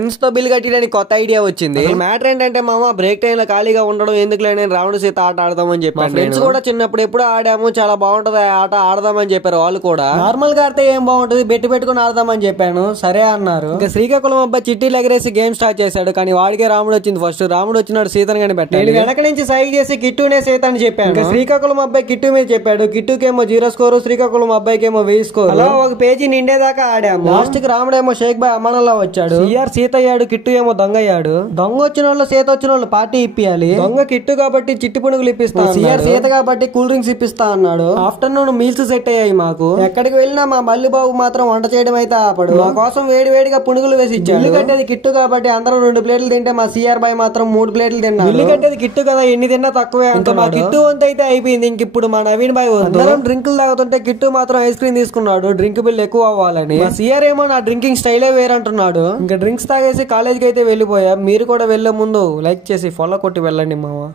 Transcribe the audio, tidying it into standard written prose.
Friends తో bill కట్టడానికి కొత్త ఐడియా వచ్చింది. మ్యాటర్ ఏంటంటే మామ బ్రేక్ టైం లో ఖాళీగా ఉండడం ఎందుకులే నేను రావణ సీత ఆట ఆడదామని చెప్పాను. ఫ్రెండ్స్ కూడా చిన్నప్పుడు ఎప్పుడు ఆడాము, చాలా బాగుంటది ఆట ఆడదామని చెప్పారు వాళ్ళు కూడా. నార్మల్ గా ఆడితే ఏం బాగుంటది, పెట్టుకుని ఆడదామని చెప్పాను, సరే అన్నారు. ఇంకా శ్రీకాకుళం అబ్బాయి చిట్టీలు ఎగరేసి గేమ్ స్టార్ట్ చేశాడు. కానీ వాడికే రాముడు వచ్చింది ఫస్ట్. రాముడు వచ్చినాడు సీతను కానీ పెట్టాడు. వెనక నుంచి సైడ్ చేసి కిట్టునే సీత అని చెప్పాను. ఇంకా శ్రీకాకుళం అబ్బాయి కిట్టు మీద చెప్పాడు. కిట్టుకేమో 0 స్కోర్, శ్రీకాకుళం అబ్బాయికి ఏమో 1000 స్కోర్. అలా ఒక పేజీ నిండేదాకా ఆడాము. లాస్ట్ కి రాముడేమో షేక్ బాయ్ అమ్మనలా వచ్చాడు. సిఆర్ సీత అయ్యాడు, కిట్టు ఏమో దొంగ అయ్యాడు. దొంగ వచ్చిన వాళ్ళు సీత వచ్చిన వాళ్ళు పార్టీ ఇప్పియాలి. దొంగ కిట్టు కాబట్టి చిట్టి పునుగులు ఇప్పిస్తా, సిఆర్ సీత కాబట్టి కూల్ డ్రింక్స్ ఇప్పిస్తా అన్నాడు. ఆఫ్టర్నూన్ మీల్స్ సెట్ అయ్యాయి మాకు. ఎక్కడికి వెళ్ళినా మా మల్లిబాబు మాత్రం వంట చేయడం అయితే ఆపడు. మా కోసం వేడి వేడిగా పునుగులు వేసి ఇచ్చాడు. ఇల్లు కట్టేది కిట్టు కాబట్టి అందరూ 2 ప్లేట్లు తింటే మా సిఆర్ బాయ్ మాత్రం 3 ప్లేట్లు తిన్నాడు. ఇల్లు కట్టేది కిట్టు కదా, ఎన్ని తిన్నా తక్కువే. ఇంకా మా కిట్టు వంత అయితే అయిపోయింది. ఇంక ఇప్పుడు మా నవీన్ బాయ్ అందరం డ్రింకులు తాగుతుంటే కిట్టు మాత్రం ఐస్ క్రీమ్ తీసుకున్నాడు, డ్రింక్ బిల్ ఎక్కువ అవ్వాలని. మా సిఆర్ ఏమో నా డ్రింకింగ్ స్టైలే వేరంటున్నాడు. ఇంకా డ్రింక్స్ తాగేసి కాలేజ్కి అయితే వెళ్ళిపోయా. మీరు కూడా వెళ్లే ముందు లైక్ చేసి ఫాలో కొట్టి వెళ్ళండి మావా.